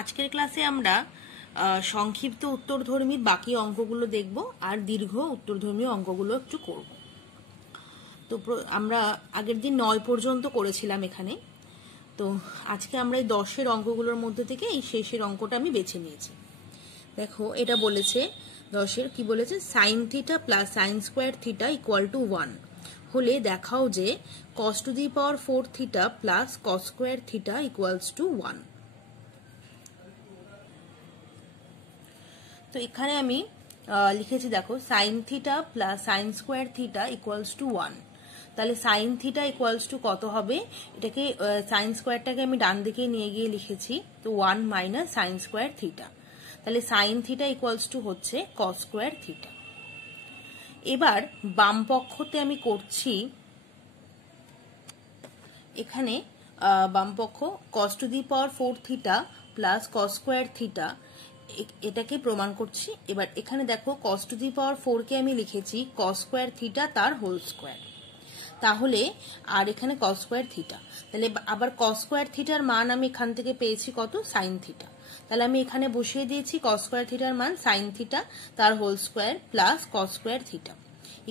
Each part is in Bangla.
আজকের ক্লাসে আমরা সংক্ষিপ্ত উত্তরধর্মীর বাকি অঙ্কগুলো দেখব আর দীর্ঘ উত্তরধর্মী অঙ্কগুলো একটু করব। তো আমরা আগের দিন 9 পর্যন্ত করেছিলাম এখানে। তো আজকে আমরা এই 10-এর অঙ্কগুলোর মধ্যে থেকে এই শেষের অঙ্কটা আমি বেছে নিয়েছি। দেখো এটা বলেছে 10-এর কি বলেছে, sin θ plus sin square θ equal to 1 হলে দেখাও যে cos to the power 4 θ plus cos square θ equals to 1। তো এখানে আমি লিখেছি, দেখো sin θ plus sin square θ equals to 1। তাহলে sin θ ইকুয়ালস টু কত হবে, এটাকে sin স্কয়ারটাকে আমি ডান দিকে নিয়ে গিয়ে লিখেছি, তো 1 মাইনাস sin স্কয়ার θ। তাহলে sin θ ইকুয়ালস টু হচ্ছে cos স্কয়ার θ। এবার বাম পক্ষতে আমি করছি, এখানে বাম পক্ষ cos to the power 4 θ plus cos square θ, এটাকে প্রমাণ করছি। এবার এখানে দেখো cos টু দি পাওয়ার 4 কে আমি লিখেছি cos স্কয়ার θ তার হোল স্কয়ার, তাহলে আর এখানে cos স্কয়ার θ, তাহলে আবার cos স্কয়ার θ এর মান আমি এখান থেকে পেয়েছি কত, sin θ। তাহলে আমি এখানে বসিয়ে দিয়েছি cos স্কয়ার θ এর মান sin θ তার whole square plus cos square θ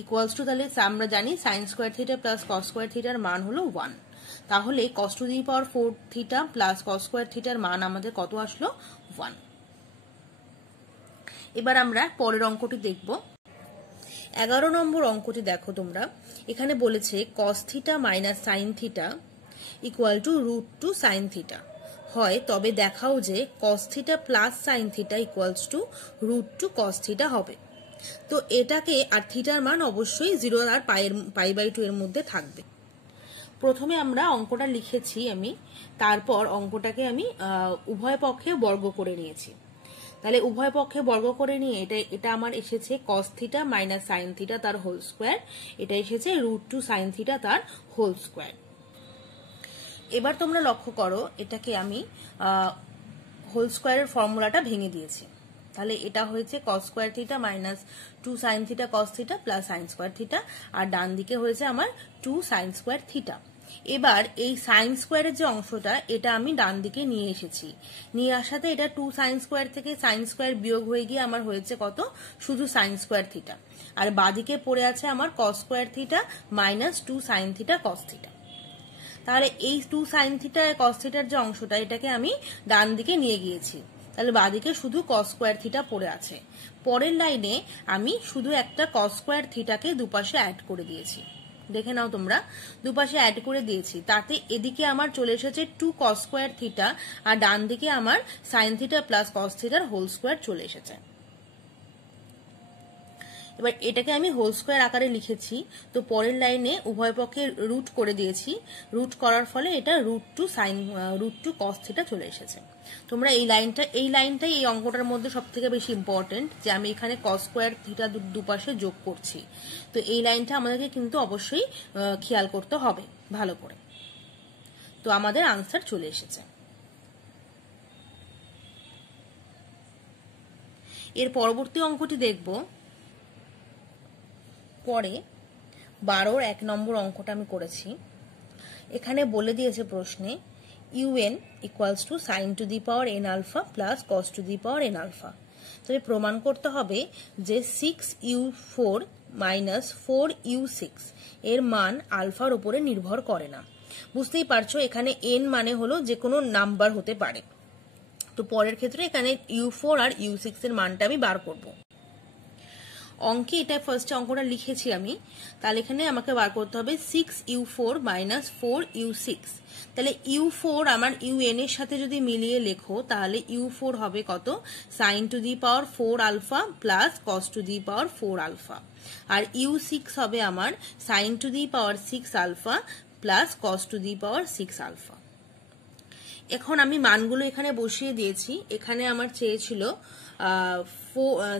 equals to, তাহলে আমরা জানি sin square θ plus cos square θ এর মান হলো 1। তাহলে cos to the power 4 θ plus cos square θ এর মান আমাদের কত আসলো, 1। এবার আমরা পরের অঙ্কটি দেখব। 11 নম্বর অঙ্কটি দেখো তোমরা, এখানে বলেছে cos θ minus sin θ equal to √2 sin θ হয় তবে দেখাও যে cos θ plus sin θ equals to √2 cos θ হবে। তো এটাকে আর থিটার মান অবশ্যই 0 আর π/2 এর মধ্যে থাকবে। প্রথমে আমরা অঙ্কটা লিখেছি আমি, তারপর অঙ্কটাকে আমি উভয় পক্ষে বর্গ করে নিয়েছি। তাহলে উভয় পক্ষে বর্গ করে নিয়ে এটা আমার এসেছে cos θ মাইনাস sin θ তার হোল স্কয়ার, এটা এসেছে √2 sin θ তার হোল স্কয়ার। এবার তোমরা লক্ষ্য করো, এটাকে আমি হোল স্কয়ারের ফর্মুলাটা ভেঙে দিয়েছি। তাহলে এটা হয়েছে cos square θ minus 2 sin θ cos θ plus sin square θ, আর ডান দিকে হয়েছে আমার 2 sin স্কয়ার θ। এবার এই সাইন স্কোয়ারের যে অংশটা, এটা আমি ডান দিকে নিয়ে এসেছি, নিয়ে আসাতে এটা 2 সাইন স্কোয়ার থেকে সাইন স্কোয়ার বিয়োগ হয়ে গিয়ে আমার হয়েছে কত, শুধু সাইন স্কোয়ার θ। আর বাদিকে পড়ে আছে আমার cos square θ minus 2 sine θ cos θ। তাহলে এই 2 সাইন θ cos θ যে অংশটা, এটাকে আমি ডান দিকে নিয়ে গিয়েছি, তাহলে বাদিকে শুধু cos স্কোয়ার θ পড়ে আছে। পরের লাইনে আমি শুধু একটা cos স্কোয়ার θ কে দুপাশে অ্যাড করে দিয়েছি, দেখে নাও তোমরা, দুপাশে অ্যাড করে দিয়েছি, তাতে এদিকে আমার চলে এসেছে 2 cos স্কয়ার θ আর ডান দিকে আমার sin θ plus cos θ whole square চলে এসেছে। এবার এটাকে আমি হোল স্কয়ার আকারে লিখেছি, তো পরের লাইনে উভয় পক্ষে রুট করে দিয়েছি, রুট করার ফলে এটা √2 cos θ চলে এসেছে। তোমরা এই লাইনটাই এই অঙ্কটার মধ্যে সব থেকে বেশি ইম্পর্টেন্ট, যে আমি এখানে cos স্কয়ার θ দুপাশে যোগ করছি। তো এই লাইনটা আমাদেরকে কিন্তু অবশ্যই খেয়াল করতে হবে ভালো করে। তো আমাদের আনসার চলে এসেছে। এর পরবর্তী অঙ্কটি দেখব পরে। 12-র 1 নম্বর অঙ্কটা আমি করেছি। এখানে বলে দিয়েছে প্রশ্নে un equals to sine to the power n alpha plus cos to the power n alpha. তবে প্রমাণ করতে হবে যে 6u4 মাইনাস 4u6 এর মান আলফার উপরে নির্ভর করে না। বুঝতেই পারছো, এখানে n মানে হলো যে কোনো নাম্বার হতে পারে। তো পরের ক্ষেত্রে এখানে u4 আর u6 এর মানটা আমি বার করব। অঙ্কে এটা ফার্স্টে অঙ্কটা লিখেছি আমি, তাহলে এখানে আমাকে বার করতে হবে 6u4 মাইনাস 4u6। তাহলে u4 আমার un এর সাথে যদি মিলিয়ে লেখো, তাহলে u4 হবে কত, sine to the power 4 alpha plus cos to the power 4 alpha, আর u6 হবে আমার sine to the power 6 alpha plus cos to the power 6 alpha. এখন আমি মানগুলো এখানে বসিয়ে দিয়েছি। এখানে আমার চেয়েছিল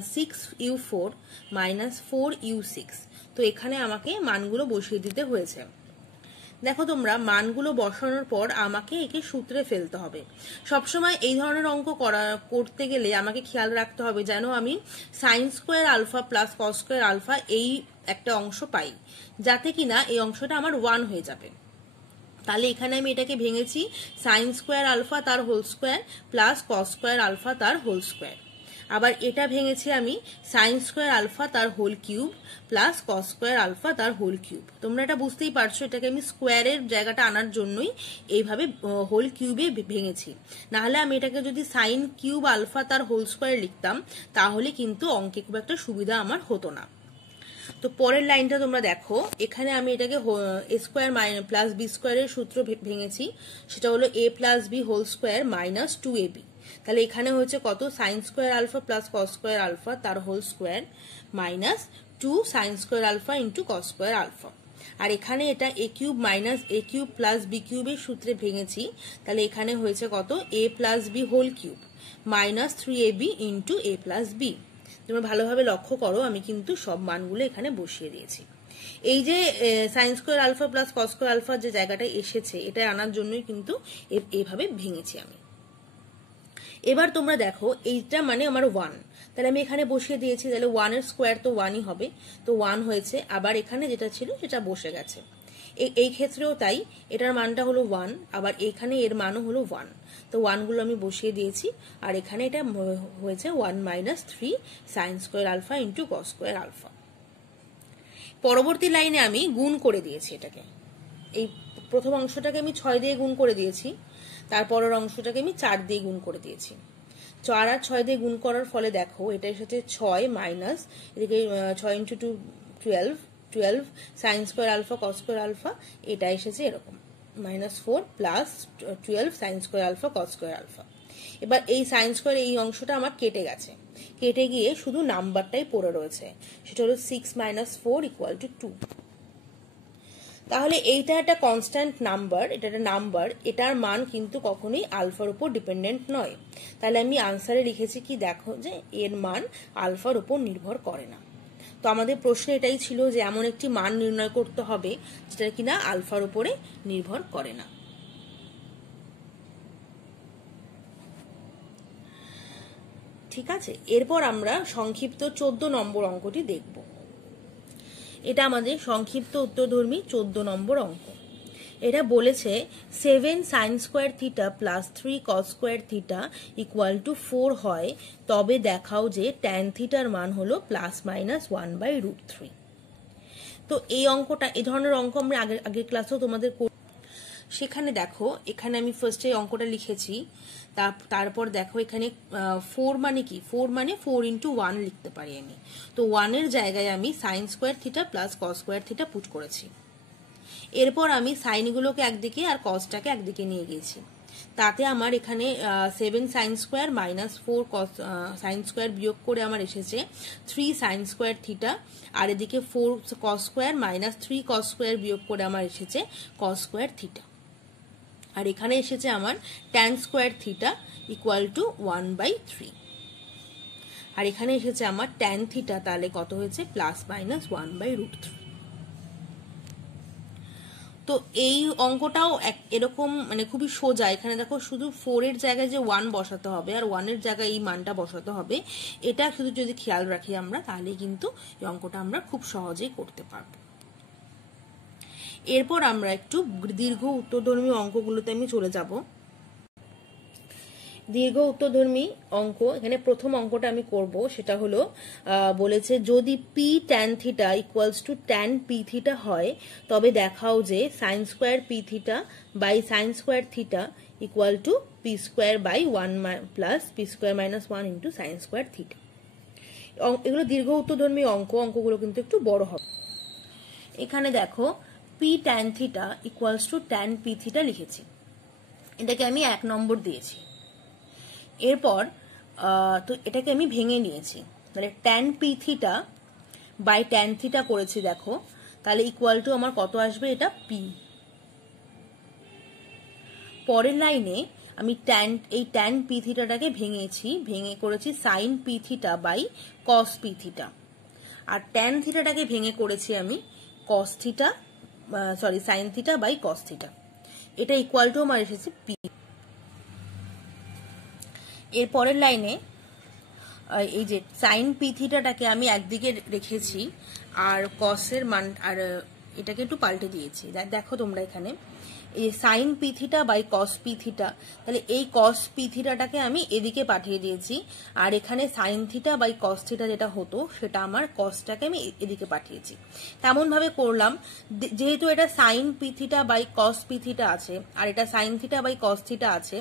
6u4 মাইনাস 4u6, তো এখানে আমাকে মানগুলো বসিয়ে দিতে হয়েছে। দেখো তোমরা, মানগুলো বসানোর পর আমাকে একে সূত্রে ফেলতে হবে। সবসময় এই ধরনের অঙ্ক করতে গেলে আমাকে খেয়াল রাখতে হবে যেন আমি sine square alpha plus cos square alpha এই একটা অংশ পাই, যাতে কিনা এই অংশটা আমার 1 হয়ে যাবে। তাহলে এখানে আমি এটাকে ভেঙেছি সাইন স্কোয়ার আলফা তার whole square plus cos square alpha তার হোল স্কোয়ার। আবার এটা ভেঙেছি আমি সাইন স্কোয়ার আলফা তার whole cube plus cos square alpha তার হোল কিউব। তোমরা এটা বুঝতেই পারছো, এটাকে আমি স্কোয়ারের জায়গাটা আনার জন্যই এইভাবে হোল কিউবে ভেঙেছি। নাহলে আমি এটাকে যদি সাইন কিউব আলফা তার হোল স্কোয়ার লিখতাম তাহলে কিন্তু অঙ্কে খুব একটা সুবিধা আমার হতো না। তো পরের লাইনটা তোমরা দেখো, এখানে আমি এটাকে এ স্কোয়ার প্লাস বি স্কোয়ারের সূত্র ভেঙেছি, সেটা হলো A plus B whole square minus 2ab। তাহলে এখানে হচ্ছে কত, sine square alpha plus cos square alpha তার whole square minus 2 sine square alpha into cos square alpha. আর এখানে এটা A cube minus A cube plus B কিউবের সূত্রে ভেঙেছি, তাহলে এখানে হয়েছে কত, A plus B whole cube minus 3ab into A plus B. তোমরা ভালোভাবে লক্ষ্য করো, আমি কিন্তু সব মানগুলো এখানে বসিয়ে দিয়েছি। এই যে sine square alpha plus cos square alpha যে জায়গাটা এসেছে, এটা আনার জন্যই কিন্তু এইভাবে ভেঙেছি আমি। এবার তোমরা দেখো, এইটা মানে আমার 1, তাহলে আমি এখানে বসিয়ে দিয়েছি, তাহলে 1 এর স্কোয়ার তো 1ই হবে, তো 1 হয়েছে। আবার এখানে যেটা ছিল সেটা বসে গেছে, এই ক্ষেত্রেও তাই, এটার মানটা হলো 1, আবার এখানে এর মানও হলো 1, তো 1 গুলো আমি বসিয়ে দিয়েছি। আর এখানে এটা হয়েছে 1 minus 3 sine square alpha into cos square alpha. পরবর্তী লাইনে আমি গুণ করে দিয়েছি এটাকে, এই প্রথম অংশটাকে আমি 6 দিয়ে গুণ করে দিয়েছি, তারপরের অংশটাকে আমি 4 দিয়ে গুণ করে দিয়েছি। 4 আর 6 দিয়ে গুণ করার ফলে দেখো এটার সাথে 6 মাইনাস এদিকে 6 into 2 12 sine square alpha cos square alpha, এটা এসেছে এরকম minus 4 plus 12 sine square alpha cos square alpha. এবার এই সাইন স্কোয়ার এই অংশটা আমার কেটে গেছে, কেটে গিয়ে শুধু নাম্বারটাই পড়ে রয়েছে, সেটা হলো 6 মাইনাস 4 ইকুয়াল টু 2। তাহলে এইটা একটা কনস্ট্যান্ট নাম্বার, এটা একটা নাম্বার, এটার মান কিন্তু কখনোই আলফার উপর ডিপেন্ডেন্ট নয়। তাহলে আমি আনসারে লিখেছি কি, দেখো যে এর মান আলফার উপর নির্ভর করে না। তো আমাদের প্রশ্ন এটাই ছিল যে এমন একটি মান নির্ণয় করতে হবে যেটা কিনা আলফার উপরে নির্ভর করে না। ঠিক আছে, এরপর আমরা সংক্ষিপ্ত 14 নম্বর অঙ্কটি দেখব। এটা আমাদের সংক্ষিপ্ত উত্তরধর্মী 14 নম্বর অঙ্ক। এটা বলেছে 7 sign square theta plus 3 cos square theta equal to 4 হয়, তবে দেখাও যে ট্যান থিটার মান হলো প্লাস মাইনাস 1/√3। তো এই অঙ্কটা, এই ধরনের অঙ্ক আমরা আগের ক্লাসেও তোমাদের, সেখানে দেখো এখানে আমি ফার্স্টে অঙ্কটা লিখেছি, তারপর দেখো এখানে 4 মানে কি, 4 মানে 4 ইন্টু 1 লিখতে পারি আমি। তো 1 এর জায়গায় আমি sine square theta plus cos square theta put করেছি। এরপর আমি সাইনগুলোকে একদিকে আর কসটাকে একদিকে নিয়ে গেছি, তাতে আমার এখানে 7 সাইন স্কোয়ার মাইনাস 4 কস সাইন স্কোয়ার বিয়োগ করে আমার এসেছে 3 সাইন স্কোয়ার থিটা, আর এদিকে 4 cos square minus 3 cos square বিয়োগ করে আমার এসেছে কস স্কোয়ার থিটা। আর এখানে এসেছে আমার tan square theta equal two 1/3, আর এখানে এসেছে আমার ট্যান থিটা, তাহলে কত হয়েছে প্লাস মাইনাস 1/√3। তো এই অঙ্কটাও এরকম মানে খুবই সোজা। এখানে দেখো শুধু 4 এর জায়গায় যে 1 বসাতে হবে আর 1 এর জায়গায় এই মানটা বসাতে হবে, এটা শুধু যদি খেয়াল রাখি আমরা, তাহলে কিন্তু এই অঙ্কটা আমরা খুব সহজেই করতে পারবো। এরপর আমরা একটু দীর্ঘ উত্তরধর্মী অঙ্কগুলোতে আমি চলে যাব। দীর্ঘ উত্তরধর্মী অঙ্ক, এখানে প্রথম অঙ্কটা আমি করব, সেটা হলো বলেছে যদি P tan theta equals to tan P theta হয়, তবে দেখাও যে sine square P theta by sine square theta equal to P square by 1 plus P square minus 1 into sine square theta. এগুলো দীর্ঘ উত্তরধর্মী অঙ্কগুলো কিন্তু একটু বড় হবে। এখানে দেখো P tan theta equals to tan P theta লিখেছি, এটাকে আমি 1 নম্বর দিয়েছি। এরপর তো এটাকে আমি ভেঙে নিয়েছি, তাহলে tan P theta by tan theta করেছি দেখো, তাহলে ইকুয়াল টু আমার কত আসবে, এটা পি। পরের লাইনে আমি এই ট্যান পি থিটাটাকে ভেঙে করেছি sine P theta by cos P theta, আর ট্যান থিটাটাকে ভেঙে করেছি আমি cos theta sine theta by cos theta, এটা ইকুয়াল টু আমার এসেছে পি। এর পরের লাইনে এই যে সাইন পি থিটাটাকে আমি একদিকে রেখেছি আর কসের মান আর এটাকে একটু পাল্টে দিয়েছি। দেখো তোমরা এখানে sine P theta by cos P theta, তাহলে এই কস পি থিটাটাকে আমি এদিকে পাঠিয়ে দিয়েছি, আর এখানে sine theta by cos theta যেটা হতো সেটা আমার কসটাকে আমি এদিকে পাঠিয়েছি। তেমন ভাবে করলাম, যেহেতু এটা sine P theta by cos P theta আছে আর এটা sine theta by cos theta আছে,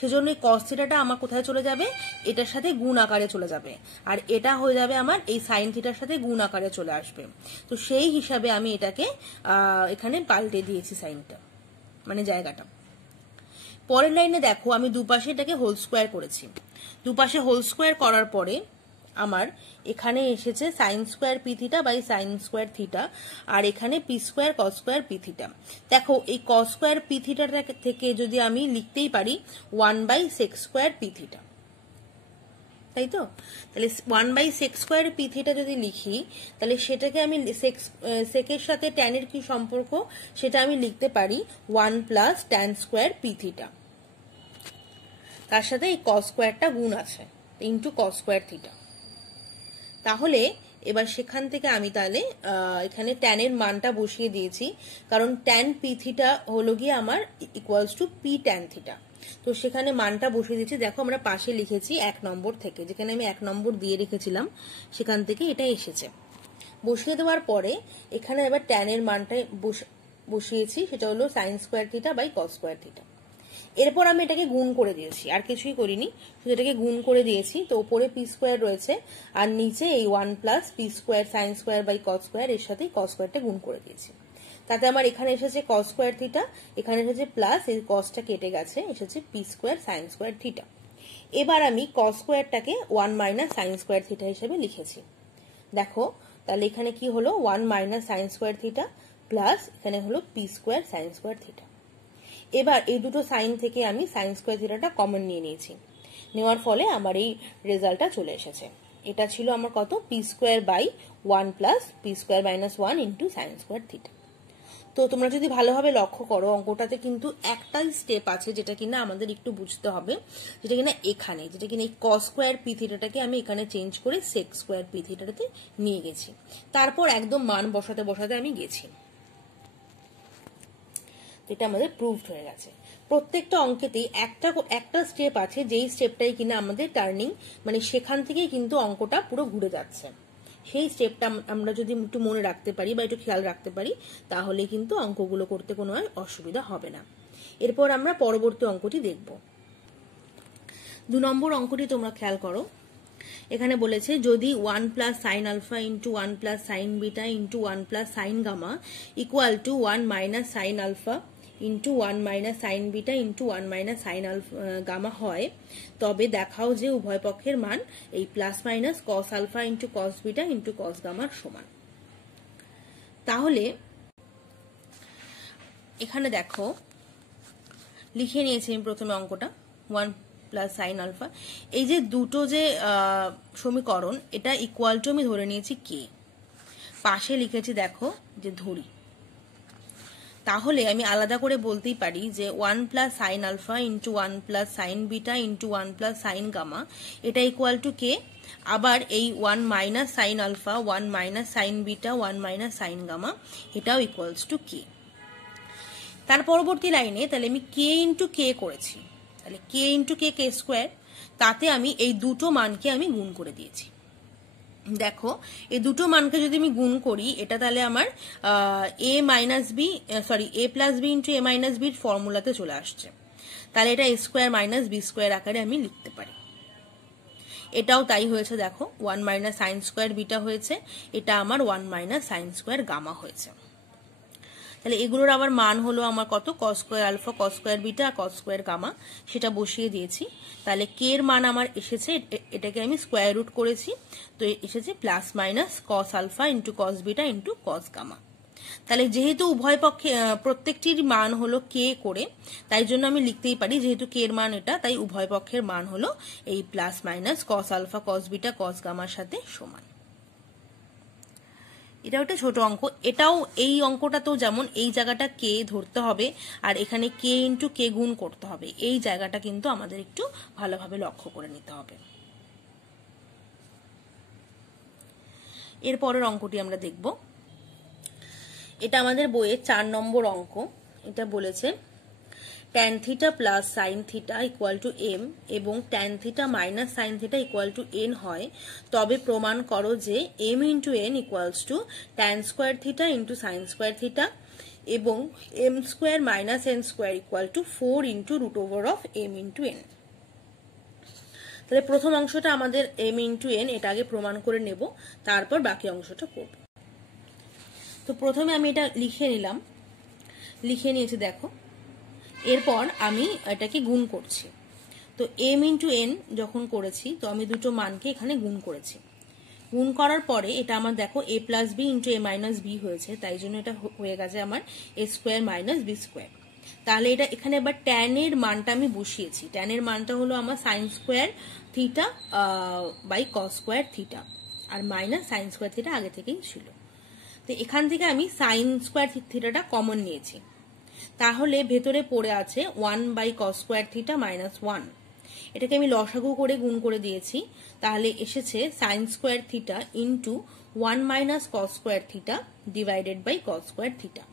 সেজন্য এই কস থিটাটা আমার কোথায় চলে যাবে, এটার সাথে গুণ আকারে চলে যাবে, আর এটা হয়ে যাবে আমার এই সাইন থিটার সাথে গুণ আকারে চলে আসবে। তো সেই হিসাবে আমি এটাকে এখানে পাল্টে দিয়েছি সাইনটা, মানে জায়গাটা। পরের লাইনে দেখো আমি দুপাশে এটাকে হোল স্কোয়ার করেছি। দুপাশে হোল স্কোয়ার করার পরে আমার এখানে এসেছে sine square P theta by sine square theta, আর এখানে P square cos square P theta. দেখো এই কস স্কোয়ার পি থিটাটা থেকে যদি আমি লিখতেই পারি 1/sec স্কোয়ার পি থিটা, তাই তো? তাহলে 1/sec স্কোয়ার পি থিটা যদি লিখি, তাহলে সেটাকে আমি সেকের সাথে ট্যানের কি সম্পর্ক সেটা আমি লিখতে পারি 1 + tan স্কোয়ার পি থিটা, তার সাথে এই কস স্কোয়ারটা গুণ আছে ইন্টু কস স্কোয়ার থিটা। তাহলে এবার সেখান থেকে আমি তাহলে এখানে ট্যানের মানটা বসিয়ে দিয়েছি, কারণ ট্যান পি থিটা হলো গিয়ে আমার equals to P tan theta. তো সেখানে মানটা বসিয়ে দিচ্ছি। দেখো আমরা পাশে লিখেছি 1 নম্বর থেকে, যেখানে আমি 1 নম্বর দিয়ে রেখেছিলাম সেখান থেকে এটা এসেছে। বসিয়ে দেওয়ার পরে এখানে এবার ট্যানের মানটা বসিয়েছি, সেটা হলো sine square theta by cos square theta. এরপর আমি এটাকে গুণ করে দিয়েছি, আর কিছুই করিনি, শুধু এটাকে গুণ করে দিয়েছি। তো উপরে পি স্কোয়ার রয়েছে আর নিচে এই 1 + P square sine square by cos square, এর সাথে কস স্কোয়ারটা গুণ করে দিয়েছি। তাতে আমার এখানে এসেছে কস স্কোয়ার থিটা, এখানে এসেছে প্লাস এই কসটা কেটে গেছে, এসেছে P square sine square theta. এবার আমি কস স্কোয়ারটাকে 1 - সাইন স্কোয়ার থিটা হিসেবে লিখেছি। দেখো তাহলে এখানে কি হলো 1 - সাইন স্কোয়ার থিটা প্লাস এখানে হলো P square sine square theta. এবার এই দুটো সাইন থেকে আমি সাইন স্কোয়ার থিটাটা কমন নিয়ে নিয়েছি, নেওয়ার ফলে আমার এই রেজাল্টটা চলে এসেছে। এটা ছিল আমার কত, p square by 1 + P square - 1 into sine square theta. তো তোমরা যদি ভালোভাবে লক্ষ্য করো অঙ্কটাতে কিন্তু একটাই স্টেপ আছে যেটা কিনা আমাদের একটু বুঝতে হবে, যেটা কিনা এখানে, যেটা কিনা এই কস স্কোয়ার পি থিটাটাকে আমি এখানে চেঞ্জ করে সেক স্কোয়ার পি থিটাতে নিয়ে গেছি। তারপর একদম মান বসাতে বসাতে আমি গেছি। এটা আমাদের প্রুভড হয়ে গেছে। প্রত্যেকটা অঙ্কেতেই একটা স্টেপ আছে, যেই স্টেপটাই কিনা আমাদের টার্নিং, মানে সেখান থেকেই কিন্তু অঙ্কটা পুরো ঘুরে যাচ্ছে। সেই স্টেপটা আমরা যদি একটু মনে রাখতে পারি বা একটু খেয়াল রাখতে পারি, তাহলে কিন্তু অঙ্কগুলো করতে কোনো অসুবিধা হবে না। এরপর আমরা পরবর্তী অঙ্কটি দেখব। 2 নম্বর অঙ্কটি তোমরা খেয়াল করো। এখানে বলেছে যদি 1 + sin α into 1 + sin β into 1 + sin gamma equal to 1 - sin α into 1 - sin β into 1 - sin gamma হয়, তবে দেখাও যে উভয় পক্ষের মান এই plus minus cos α into cos β into cos গামার সমান। তাহলে এখানে দেখো লিখে নিয়েছি আমি প্রথমে অঙ্কটা 1 + sin α। এই যে দুটো যে সমীকরণ, এটা ইকুয়াল টু আমি ধরে নিয়েছি কে, পাশে লিখেছি দেখো যে ধরি। তাহলে আমি আলাদা করে বলতেই পারি যে 1 + sin α into 1 + sin β into 1 + sin gamma এটা ইকুয়াল টু কে। আবার এই 1 - sin α 1 - sin β 1 - sin গামা এটাও ইকুয়ালস টু কে। তার পরবর্তী লাইনে তাহলে আমি কে ইন্টু কে করেছি, তাহলে কে ইন্টু কে কে স্কোয়ার, তাতে আমি এই দুটো মানকে আমি গুণ করে দিয়েছি। দেখো এই দুটো মানকে যদি আমি গুণ করি, এটা তাহলে আমার a + b into a - b ফর্মুলাতে চলে আসছে। তাহলে এটা a স্কোয়ার - b স্কোয়ার আকারে আমি লিখতে পারি। এটাও তাই হয়েছে, দেখো 1 - sin স্কোয়ার বিটা হয়েছে, এটা আমার 1 - sin স্কোয়ার গামা হয়েছে। তাহলে এগুলোর আবার মান হলো আমার কত, cos square alpha cos square beta আর cos স্কোয়ার গামা, সেটা বসিয়ে দিয়েছি। তাহলে কে এর মান আমার এসেছে, এটাকে আমি স্কোয়ার রুট করেছি, তো এসেছে plus minus cos alpha into cos beta into cos gamma. তাহলে যেহেতু উভয় পক্ষে প্রত্যেকটির মান হলো কে করে, তাই জন্য আমি লিখতেই পারি যেহেতু কে এর মান এটা, তাই উভয় পক্ষের মান হলো এই plus minus cos alpha cos beta cos গামার সাথে সমান। এটাও একটা ছোট অঙ্ক। এটাও এই অঙ্কটা তো যেমন এই জায়গাটা কে ধরতে হবে আর এখানে কে ইন্টু কে গুণ করতে হবে, এই জায়গাটা কিন্তু আমাদের একটু ভালোভাবে লক্ষ্য করে নিতে হবে। এরপরের অঙ্কটি আমরা দেখব। এটা আমাদের বইয়ের 4 নম্বর অঙ্ক। এটা বলেছে tan theta plus sine theta equal to m এবং tan theta minus sine theta equal to n হয়, তবে প্রমাণ করো যে m into n equals to tan square theta into sine square theta এবং m square minus n square equal to 4 into root over of m into n। তাহলে প্রথম অংশটা আমাদের m ইন্টু n, এটা আগে প্রমাণ করে নেব, তারপর বাকি অংশটা করব। তো প্রথমে আমি এটা লিখে নিলাম, লিখে নিয়েছি দেখো। এরপর আমি এটাকে গুণ করছি। তো m ইন্টু n যখন করেছি, তো আমি দুটো মানকে এখানে গুণ করেছি। গুণ করার পরে এটা আমার দেখো a plus b into a minus b হয়েছে, তাই জন্য এটা হয়ে গেছে আমার a square minus B square. তাহলে এটা এখানে এবার ট্যান এর মানটা আমি বসিয়েছি। ট্যান এর মানটা হলো আমার sine square theta by cos square theta, আর মাইনাস সাইন স্কোয়ার থিটা আগে থেকেই ছিল। তো এখান থেকে আমি সাইন স্কোয়ার থিটাটা কমন নিয়েছি, তাহলে ভেতরে পড়ে আছে 1 by cos square theta minus 1। এটাকে আমি লসাগু করে গুণ করে দিয়েছি, তাহলে এসেছে sine square theta into 1 minus cos square theta divided by cos square theta.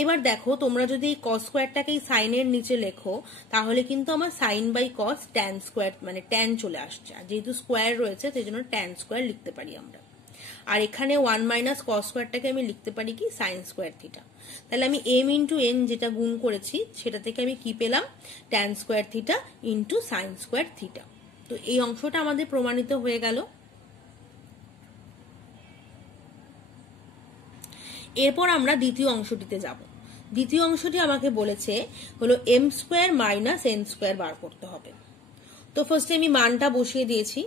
এবার দেখো, তোমরা যদি এই কস স্কোয়ারটাকে সাইনের নিচে লেখো, তাহলে কিন্তু আমার sine by cos tan square মানে ট্যান চলে আসছে, আর যেহেতু স্কোয়ার রয়েছে সেই জন্য ট্যান স্কোয়ার লিখতে পারি আমরা। আর এখানে 1 মাইনাস কস স্কোয়ারটাকে আমি লিখতে পারি কি সাইন স্কোয়ার থিটা। তাহলে আমি m ইন্টু n যেটা গুণ করেছি সেটা থেকে আমি কি পেলাম, tan square theta into sine square theta. তো এই অংশটা আমাদের প্রমাণিত হয়ে গেল। এরপর আমরা দ্বিতীয় অংশটিতে যাব। দ্বিতীয় অংশটি আমাকে বলেছে হলো m square minus n square বার করতে হবে। তো ফার্স্টে আমি মানটা বসিয়ে দিয়েছি।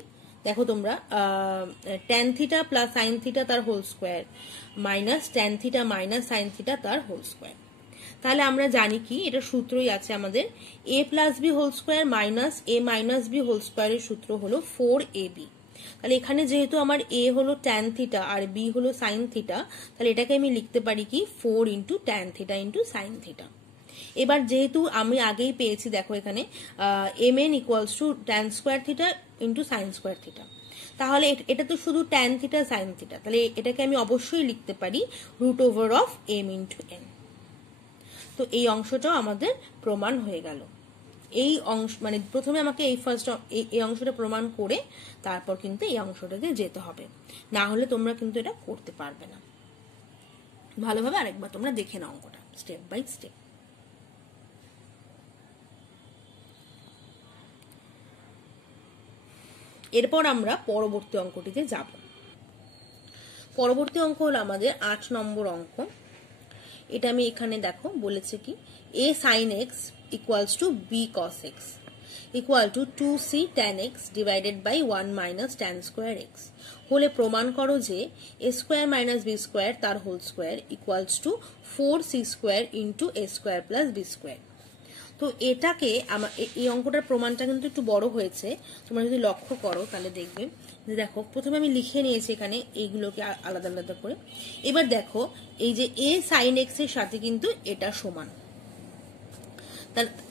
দেখো তোমরা, tan theta plus sine theta তার whole square minus tan theta minus sine theta তার হোল স্কোয়ার। তাহলে আমরা জানি কি, এটা সূত্রই আছে আমাদের, a plus B whole square minus a minus B whole স্কোয়ারের সূত্র হলো 4ab। তাহলে এখানে যেহেতু আমার a হলো ট্যান থিটা আর b হলো সাইন থিটা, তাহলে এটাকে আমি লিখতে পারি কি 4 into tan theta into sine theta. এবার যেহেতু আমি আগেই পেয়েছি, দেখো এখানে mn equals to tan square theta into sine square theta, তাহলে এটা তো শুধু ট্যান থিটা সাইন থিটা, তাহলে এটাকে আমি অবশ্যই লিখতে পারি root over of m into n। তো এই অংশটাও আমাদের প্রমাণ হয়ে গেল। এই অংশ মানে প্রথমে আমাকে এই অংশটা প্রমাণ করে তারপর কিন্তু এই অংশটাতে যেতে হবে, না হলে তোমরা কিন্তু এটা করতে পারবে না। ভালোভাবে আরেকবার তোমরা দেখে নাও অঙ্কটা স্টেপ বাই স্টেপ। এরপর আমরা পরবর্তী অঙ্কটিতে যাব। পরবর্তী অঙ্ক হলো আমাদের 8 নম্বর অঙ্ক। এটা আমি এখানে দেখো বলেছে কি a sin x equals to b cos x equal to 2c tan x divided by 1 minus tan square x হলে প্রমাণ করো যে a square minus b square তার whole square equals to 4c square into a square plus b square। তো এটাকে এই অঙ্কটার প্রমাণটা কিন্তু একটু বড় হয়েছে, তোমরা যদি লক্ষ্য করো তাহলে দেখবে যে দেখো প্রথমে আমি লিখে নিয়েছি এখানে এইগুলোকে আলাদা আলাদা করে। এবার দেখো এই যে a sin x এর সাথে কিন্তু এটা সমান,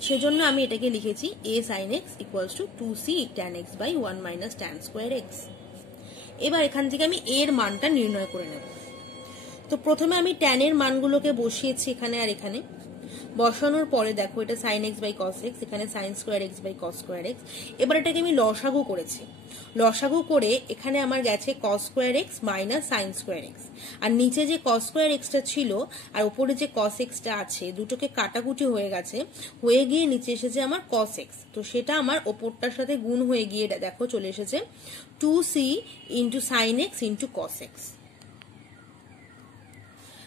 সেজন্য আমি এটাকে লিখেছি a sin x equals to 2c tan x by 1 minus tan square x। এবার এখান থেকে আমি এর মানটা নির্ণয় করে নেব। তো প্রথমে আমি tan এর মানগুলোকে বসিয়েছি এখানে আর এখানে। বসানোর পরে দেখো এটা sin x by cos x, এখানে sin square x by cos square x। এবার এটাকে আমি লসাগু করেছি। লসাগু করে এখানে আমার গেছে cos square x minus sin square x, আর নিচে যে cos square x টা ছিল আর উপরে যে cos x টা আছে দুটোকে কাটাকুটি হয়ে গেছে, হয়ে গিয়ে নিচে এসেছে আমার cos x। তো সেটা আমার ওপরটার সাথে গুণ হয়ে গিয়ে দেখো চলে এসেছে 2c into sin x into cos x,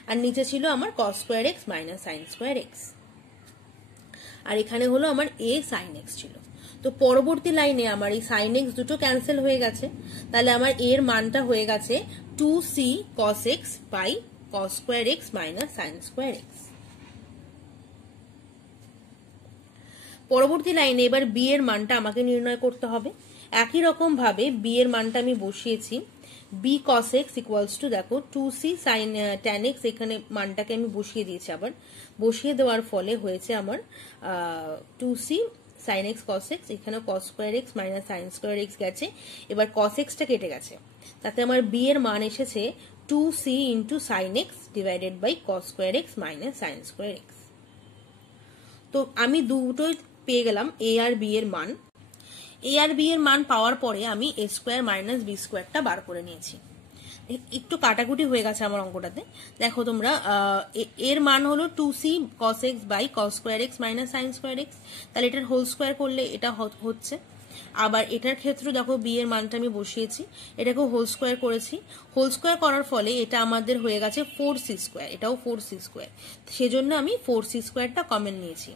আর নিচে ছিল আমার cos square x minus sin square x, আর এখানে হলো আমার a sin x ছিল। তো পরবর্তী লাইনে আমার এই sin x দুটো ক্যান্সেল হয়ে গেছে, তাহলে আমার এর মানটা হয়ে গেছে 2c cos x by cos square x minus sin square x। পরবর্তী লাইনে এবার b এর মানটা আমাকে নির্ণয় করতে হবে। একই রকম ভাবে b এর মানটা আমি বসিয়েছি, b cos x equals to দেখো 2c sin tan x, এখানে মানটাকে আমি বসিয়ে দিয়েছি। আবার বসিয়ে দেওয়ার ফলে হয়েছে আমার 2c sin x cos x, এখানে cos square x minus sin square x গেছে। এবার cos x টা কেটে গেছে, তাতে আমার b এর মান এসেছে 2c into sin x divided by cos square x minus sin square x। তো আমি দুটোই পেয়ে গেলাম এ আর বি এর মান। এ আর বি এর মান পাওয়ার পরে আমি এ স্কোয়ার মাইনাস বি স্কোয়ারটা বার করে নিয়েছি। একটু কাটাকুটি হয়ে গেছে আমার অঙ্কটাতে। দেখো তোমরা, এর মান হলো 2c cos x by cos square x minus sine square x, তাহলে এটার হোল স্কোয়ার করলে এটা হচ্ছে। আবার এটার ক্ষেত্রে দেখো বি এর মানটা আমি বসিয়েছি, এটাকেও হোল স্কোয়ার করেছি। হোল স্কোয়ার করার ফলে এটা আমাদের হয়ে গেছে 4c স্কোয়ার, এটাও 4c স্কোয়ার, সেজন্য আমি 4c স্কোয়ারটা কমন নিয়েছি।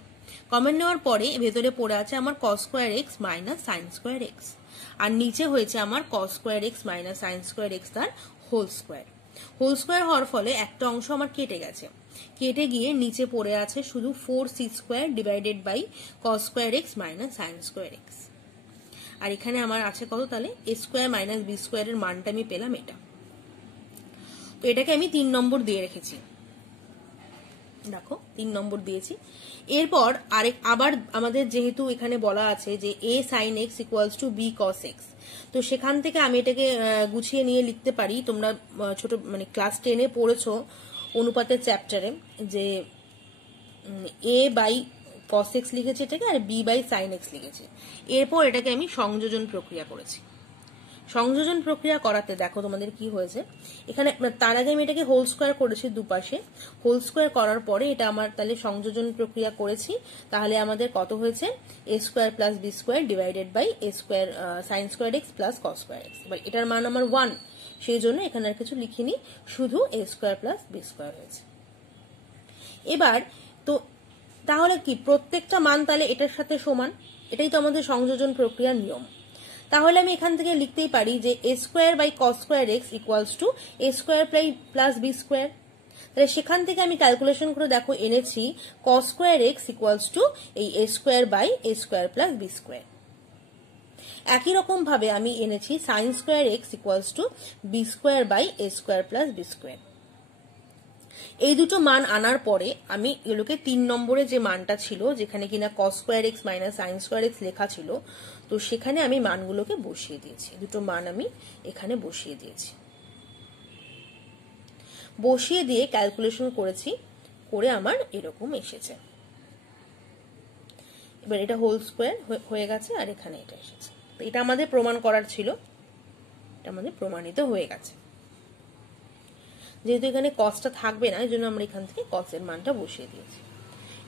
কমন নেওয়ার পরে ভেতরে পড়ে আছে আমার cos square x minus sine square X, আর নিচে হয়েছে আমার cos square x minus sine square X তার হোল স্কোয়ার। হোল স্কোয়ার হওয়ার ফলে একটা অংশ আমার কেটে গেছে, কেটে গিয়ে নিচে পড়ে আছে শুধু 4c square divided by cos square x minus sine square X. আর এখানে আমার আছে কত, তাহলে এ স্কোয়ার মাইনাস বি স্কোয়ারের মানটা আমি পেলাম এটা। তো এটাকে আমি 3 নম্বর দিয়ে রেখেছি, দেখো 3 নম্বর দিয়েছি। এরপর আবার আমাদের যেহেতু এখানে বলা আছে যে a sin x equals to b cos x, তো সেখান থেকে আমি এটাকে গুছিয়ে নিয়ে লিখতে পারি। তোমরা ছোট মানে ক্লাস 10-এ পড়েছো অনুপাতের চ্যাপ্টারে যে a বাই cos x লিখেছে এটাকে, আর b বাই sin x লিখেছে। এরপর এটাকে আমি সংযোজন প্রক্রিয়া করেছি। সংযোজন প্রক্রিয়া করাতে দেখো তোমাদের কি হয়েছে, এখানে তার আগে আমি এটাকে হোল স্কোয়ার করেছি দুপাশে। হোল স্কোয়ার করার পরে এটা আমার তাহলে সংযোজন প্রক্রিয়া করেছি, তাহলে আমাদের কত হয়েছে A square plus B square divided by A square sine square X plus cos square X. এবার এটার মান আমার 1, সেই জন্য এখানে আর কিছু লিখিনি, শুধু এ স্কোয়ার প্লাস বি স্কোয়ার হয়েছে। এবার তো তাহলে কি প্রত্যেকটা মান তাহলে এটার সাথে সমান, এটাই তো আমাদের সংযোজন প্রক্রিয়ার নিয়ম। তাহলে আমি এখান থেকে লিখতেই পারি যে A square by cos square X equals to A square plus B square. তাহলে সেখান থেকে আমি ক্যালকুলেশন করে দেখো এনেছি cos square X equals to এই A square by A square plus B square. একই রকম ভাবে আমি এনেছি sine square X equals to B square by A square plus B square. এই দুটো মান আনার পরে আমি এগুলোকে 3 নম্বরে যে মানটা ছিল, যেখানে কিনা cos square x minus sine square x লেখা ছিল, তো সেখানে আমি মানগুলোকে বসিয়ে দিয়েছি। দুটো মান আমি এখানে বসিয়ে দিয়েছি, বসিয়ে দিয়ে ক্যালকুলেশন করেছি, করে আমার এরকম এসেছে। এবার এটা হোল স্কোয়ার হয়ে গেছে, আর এখানে এটা এসেছে। তো এটা আমাদের প্রমাণ করার ছিল, এটা আমাদের প্রমাণিত হয়ে গেছে। যেহেতু এখানে কসটা থাকবে না, এই জন্য আমরা এখান থেকে কসের মানটা বসিয়ে দিয়েছি।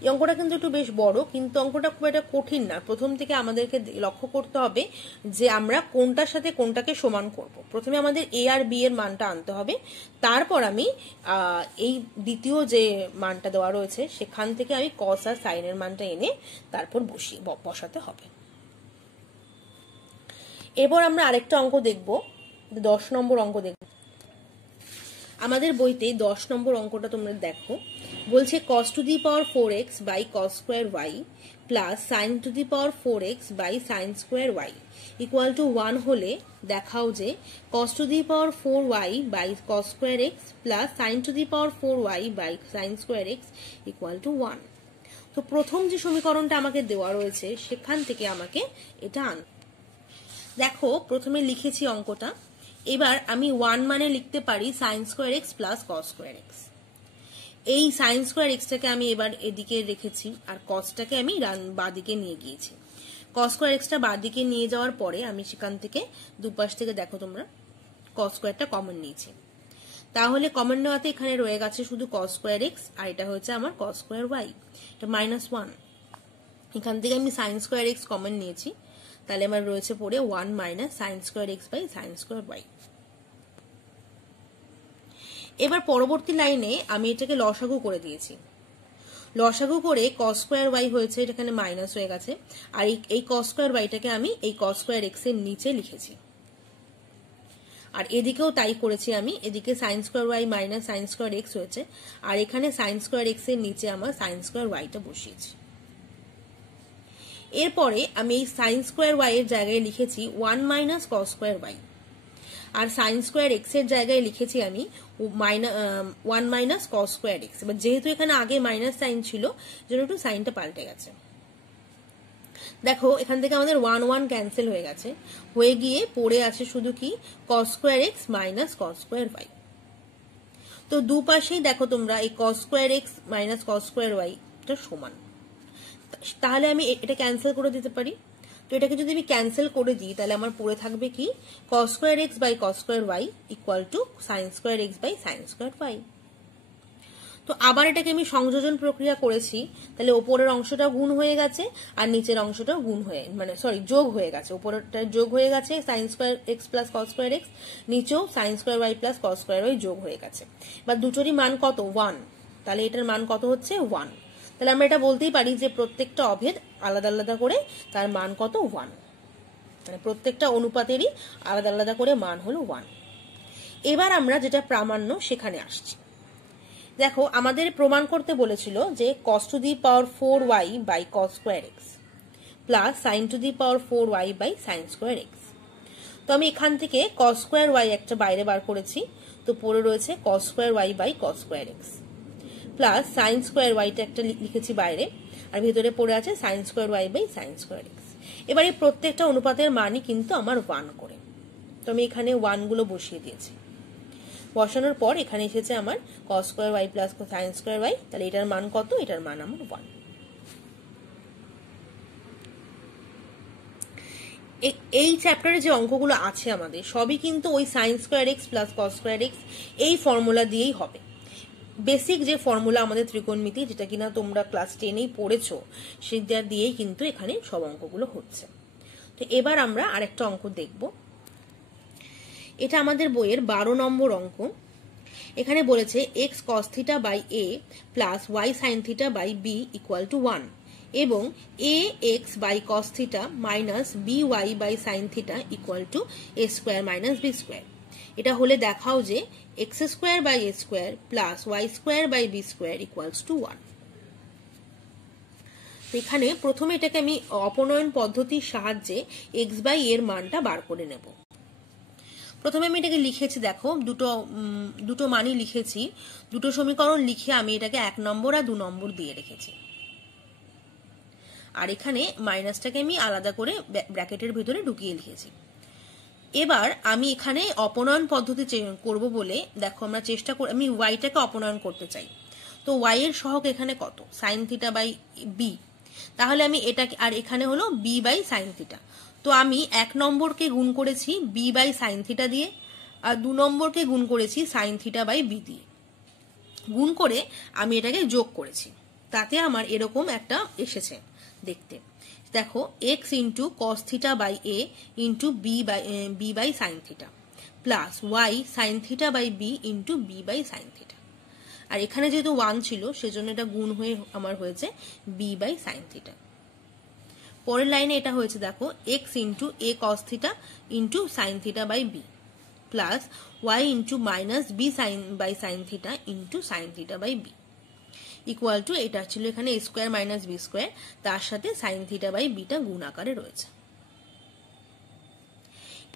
এই অঙ্কটা কিন্তু একটু বেশ বড়, কিন্তু অঙ্কটা খুব একটা কঠিন না। প্রথম থেকে আমাদেরকে লক্ষ্য করতে হবে যে আমরা কোনটার সাথে কোনটাকে সমান করব। প্রথমে আমাদের এ আর বি এর মানটা আনতে হবে, তারপর আমি এই দ্বিতীয় যে মানটা দেওয়া রয়েছে সেখান থেকে আমি কস আর সাইনের মানটা এনে তারপর বসাতে হবে। এরপর আমরা আরেকটা অঙ্ক দেখব, 10 নম্বর অঙ্ক দেখব। আমাদের বইতে 10 নম্বর অঙ্কটা তোমরা দেখো, বলছে cos to the power 4x by cos square y plus sin to the power 4x by sin square y equal to 1 হলে দেখাও যে cos to the power 4y by cos square x plus sin to the power 4y by sin square x equal to 1। তো প্রথম যে সমীকরণটা আমাকে দেওয়া রয়েছে সেখান থেকে আমাকে এটা দেখো প্রথমে লিখেছি অঙ্কটা। এবার আমি 1 মানে লিখতে পারি sin square X plus cos square x. এই sin স্কোয়ার এক্সটাকে আমি এবার এদিকে রেখেছি, আর কসটাকে আমি বাঁদিকে নিয়ে গিয়েছি। কস স্কোয়ার এক্সটা বাঁদিকে নিয়ে যাওয়ার পরে আমি সেখান থেকে দুপাশ থেকে দেখো তোমরা কস স্কোয়ারটা কমন নিয়েছি। তাহলে কমন নেওয়াতে এখানে রয়ে গেছে শুধু কস স্কোয়ার এক্স, আর এটা হচ্ছে আমার কস স্কোয়ার ওয়াই, এটা -1। এখান থেকে আমি sin স্কোয়ার এক্স কমন নিয়েছি, তাহলে আমার রয়েছে পড়ে 1 minus sine square x by sine square y. এবার পরবর্তী লাইনে আমি এটাকে লসাগু করে দিয়েছি। লসাগু করে cos স্কোয়ার ওয়াই হয়েছে, এখানে মাইনাস হয়ে গেছে, আর এই cos স্কোয়ার ওয়াইটাকে আমি এই cos স্কোয়ার এক্স এর নিচে লিখেছি। আর এদিকেও তাই করেছি আমি, এদিকে sine square y minus sine square x হয়েছে, আর এখানে সাইন স্কোয়ার এক্স এর নিচে আমার সাইন স্কোয়ার ওয়াইটা বসিয়েছি। এরপরে আমি এই সাইন স্কোয়ার ওয়াই এর জায়গায় লিখেছি 1 মাইনাস কস স্কোয়ার ওয়াই, আর সাইন স্কোয়ার এক্স এর জায়গায় লিখেছি আমি 1 মাইনাস কস স্কোয়ার এক্স। এবার যেহেতু এখানে আগে মাইনাস সাইন ছিল, জন্য একটু সাইনটা পাল্টে গেছে। দেখো এখান থেকে আমাদের 1 1 ক্যান্সেল হয়ে গেছে, হয়ে গিয়ে পড়ে আছে শুধু কি cos square x minus cos square y. তো দুপাশেই দেখো তোমরা এই cos square x minus cos square y এটা সমান, তাহলে আমি এটা ক্যান্সেল করে দিতে পারি। তো এটাকে যদি আমি ক্যান্সেল করে দিই তাহলে আমার পড়ে থাকবে কি cos square x by cos square y equal to sin square x by sin square y। তো আবার এটাকে আমি সংযোজন প্রক্রিয়া করেছি, তাহলে ওপরের অংশটা গুণ হয়ে গেছে আর নিচের অংশটাও গুণ হয়ে যোগ হয়ে গেছে। ওপরেরটা যোগ হয়ে গেছে sin square x plus cos square x, নিচেও sin square y plus cos square y যোগ হয়ে গেছে। এবার দুটোরই মান কত 1, তাহলে এটার মান কত হচ্ছে 1। তাহলে আমরা এটা বলতেই পারি যে প্রত্যেকটা অভেদ আলাদা আলাদা করে তার মান কত 1, মানে প্রত্যেকটা অনুপাতেরই আলাদা আলাদা করে মান হলো 1। এবার আমরা যেটা প্রামাণ্য সেখানে আসছি। দেখো আমাদের প্রমাণ করতে বলেছিল যে cos to the power 4y by cos square x plus sin to the power 4y by sin square x। তো আমি এখান থেকে cos স্কয়ার y একটা বাইরে বার করেছি, তো পড়ে রয়েছে cos square y by cos square x plus sin square y টা একটা লিখেছি বাইরে, আর ভেতরে পড়ে আছে sin square y by sin square x। এবার এই প্রত্যেকটা অনুপাতের মানই কিন্তু আমার 1 করে, তো আমি এখানে 1 গুলো বসিয়ে দিয়েছি। বসানোর পর এখানে এসেছে আমার cos square y plus sin square y, তাহলে এটার মান কত, এটার মান আমার 1। এই চ্যাপ্টারে যে অঙ্কগুলো আছে আমাদের সবই কিন্তু ওই sin square x plus cos square x এই ফর্মুলা দিয়েই হবে। বেসিক যে ফর্মুলা আমাদের ত্রিকোণমিতি, যেটা কিনা তোমরা ক্লাস 10-এই পড়েছো, সেটা দিয়েই কিন্তু এখানে সব অঙ্কগুলো হচ্ছে। তো এবার আমরা আরেকটা অঙ্ক দেখব। এটা আমাদের বইয়ের 12 নম্বর অঙ্ক। এখানে বলেছে x cos theta by a plus y sin theta by b equal to 1 এবং a x by cos theta minus b y by sin theta equal to a square minus b square. এটা হলে দেখাও যে x square by a square plus y square by b square equals to 1। এখানে প্রথমে এটাকে আমি অপনয়ন পদ্ধতির সাহায্যে x বাই এর মানটা বার করে নেব। প্রথমে আমি এটাকে লিখেছি, দেখো দুটো মানই লিখেছি, দুটো সমীকরণ লিখে আমি এটাকে 1 নম্বর আর 2 নম্বর দিয়ে রেখেছি, আর এখানে মাইনাসটাকে আমি আলাদা করে ব্র্যাকেটের ভিতরে ঢুকিয়ে লিখেছি। এবার আমি এখানে অপনয়ন পদ্ধতি করব বলে দেখো আমরা চেষ্টা করি, আমি ওয়াইটাকে অপনয়ন করতে চাই। তো ওয়াই এর সহগ এখানে কত, সাইন থিটা বাই বি, তাহলে আমি এটাকে, আর এখানে হলো বি বাই সাইন থিটা, তো আমি 1 নম্বরকে গুণ করেছি বি বাই সাইন থিটা দিয়ে, আর 2 নম্বরকে গুণ করেছি সাইন থিটা বাই বি দিয়ে। গুণ করে আমি এটাকে যোগ করেছি, তাতে আমার এরকম একটা এসেছে দেখতে। দেখো x into cos theta by A into B by sine theta plus Y sine theta by B into B by sine theta, আর এখানে যেহেতু 1 ছিল সেজন্য এটা গুণ হয়ে আমার হয়েছে বি বাই সাইন থিটা। পরের লাইনে এটা হয়েছে দেখো x into a cos theta into sine theta by b plus y into minus b sine by sine theta into sine theta by b equal to, এটা ছিল এখানে a square minus b square, তার সাথে সাইন থিটা বাই বিটা গুণ আকারে রয়েছে।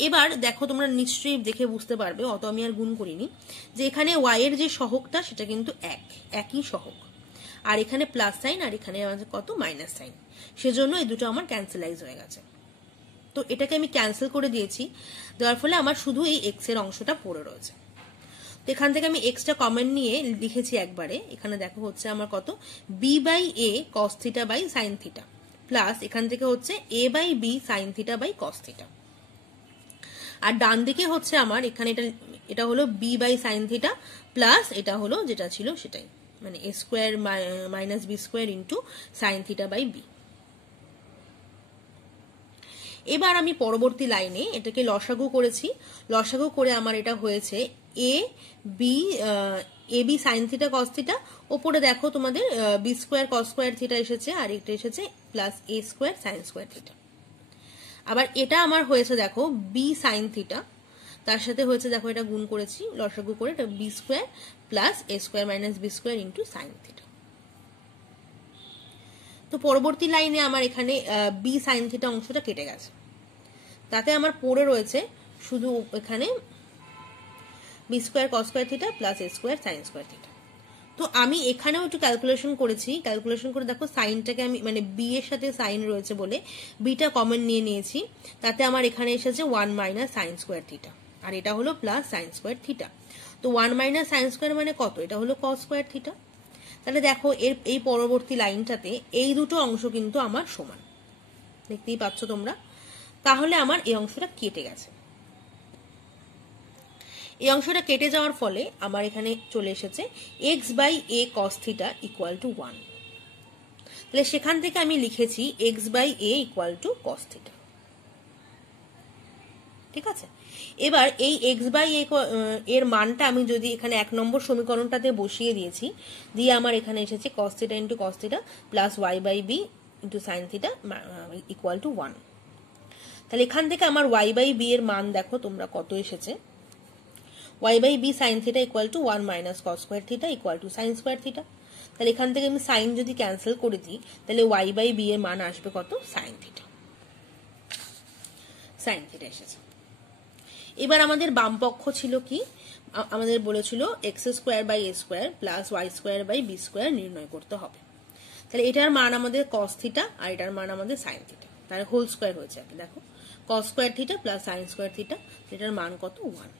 এবার দেখো তোমরা নিশ্চয়ই দেখে বুঝতে পারবে, অত আমি আর গুণ করিনি, যে এখানে y এর যে সহগটা সেটা কিন্তু একই সহগ, আর এখানে প্লাস সাইন আর এখানে কত মাইনাস সাইন, সেজন্য এই দুটো আমার ক্যান্সেলাইজ হয়ে গেছে। তো এটাকে আমি ক্যান্সেল করে দিয়েছি, দেওয়ার ফলে আমার শুধু এই এক্স এর অংশটা পড়ে রয়েছে। তো এখান থেকে আমি এক্সটা কমন নিয়ে লিখেছি একবারে, এখানে দেখো হচ্ছে আমার কত B by A cos theta by sine theta plus এখান থেকে হচ্ছে A by B sine theta by cos theta, আর ডান দিকে হচ্ছে আমার এখানে এটা হলো B by sine theta plus এটা হলো যেটা ছিল সেটাই, মানে A square minus B square into sine theta by B. এবার আমি পরবর্তী লাইনে এটাকে লসাগু করেছি, লসাগু করে আমার এটা হয়েছে A B sine theta cos theta, ওপরে দেখো তোমাদের B square cos square theta এসেছে, আর এটা এসেছে plus A square sine square theta. আবার এটা আমার হয়েছে দেখো বি সাইন থিটা, তার সাথে হয়েছে দেখো এটা গুণ করেছি লসাগু করে, এটা B square plus A square minus B square into sine theta. তো পরবর্তী লাইনে আমার এখানে বি সাইন থিটা অংশটা কেটে গেছে, তাতে আমার পড়ে রয়েছে শুধু এখানে B square cos square theta plus A square sine square theta. তো আমি এখানেও একটু ক্যালকুলেশন করেছি, ক্যালকুলেশন করে দেখো সাইনটাকে আমি মানে বি এর সাথে সাইন রয়েছে বলে বিটা কমন নিয়ে নিয়েছি, তাতে আমার এখানে এসেছে 1 মাইনাস সাইন স্কোয়ার থিটা, আর এটা হলো প্লাস সাইন স্কোয়ার থিটা। তো 1 মাইনাস সাইন স্কোয়ার মানে কত, এটা হলো কস স্কোয়ার থিটা, তাহলে দেখো এই পরবর্তী লাইনটাতে এই দুটো অংশ কিন্তু আমার সমান, দেখতেই পাচ্ছ তোমরা। তাহলে আমার এই অংশটা কেটে গেছে। এই অংশটা কেটে যাওয়ার ফলে আমার এখানে চলে এসেছে x/a cos θ = 1। তাহলে সেখান থেকে আমি লিখেছি x/a = cos θ। ঠিক আছে, এবার এই x/a এর মানটা আমি যদি এখানে 1 নম্বর সমীকরণটাতে বসিয়ে দিয়েছি, দিয়ে আমার এখানে এসেছে cos θ × cos θ plus y/b × sin θ = 1। তাহলে এখান থেকে আমার y/b এর মান দেখো তোমরা কত এসেছে, y/b sin θ = 1 - cos square θ = sin square θ। তাহলে এখান থেকে আমি সাইন যদি ক্যান্সেল করে দিই, তাহলে y/b এর মান আসবে কত, sin θ। sin θ এসেছে। এবার আমাদের বাম পক্ষ ছিল কি, আমাদের বলেছিল x²/a² প্লাস y²/b² নির্ণয় করতে হবে। তাহলে এটার মান আমাদের cos θ আর এটার মান আমাদের sin θ, তাহলে হোল স্কয়ার হয়েছে। দেখো cos square θ plus sin square θ, এটার মান কত, 1।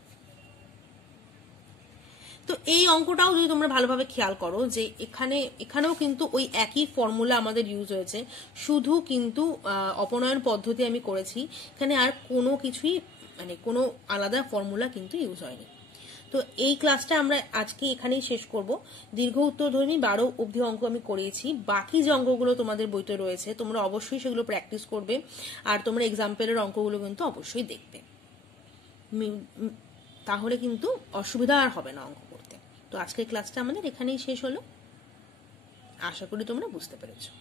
তো এই অঙ্কটাও যদি তোমরা ভালোভাবে খেয়াল করো যে এখানেও কিন্তু ওই একই ফর্মুলা আমাদের ইউজ হয়েছে, শুধু কিন্তু অপনয়ন পদ্ধতি আমি করেছি, এখানে আর কোনো কিছুই মানে কোনো আলাদা ফর্মুলা কিন্তু ইউজ হয়নি। তো এই ক্লাসটা আমরা আজকে এখানেই শেষ করব। দীর্ঘ উত্তরধর্মী 12 অবধি অঙ্ক আমি করিয়েছি, বাকি যে অঙ্কগুলো তোমাদের বইতে রয়েছে তোমরা অবশ্যই সেগুলো প্র্যাকটিস করবে, আর তোমরা এক্সাম্পলের অঙ্কগুলো কিন্তু অবশ্যই দেখবে, তাহলে কিন্তু অসুবিধা আর হবে না অঙ্ক করতে। তো আজকের ক্লাসটা আমাদের এখানেই শেষ হলো, আশা করি তোমরা বুঝতে পেরেছো।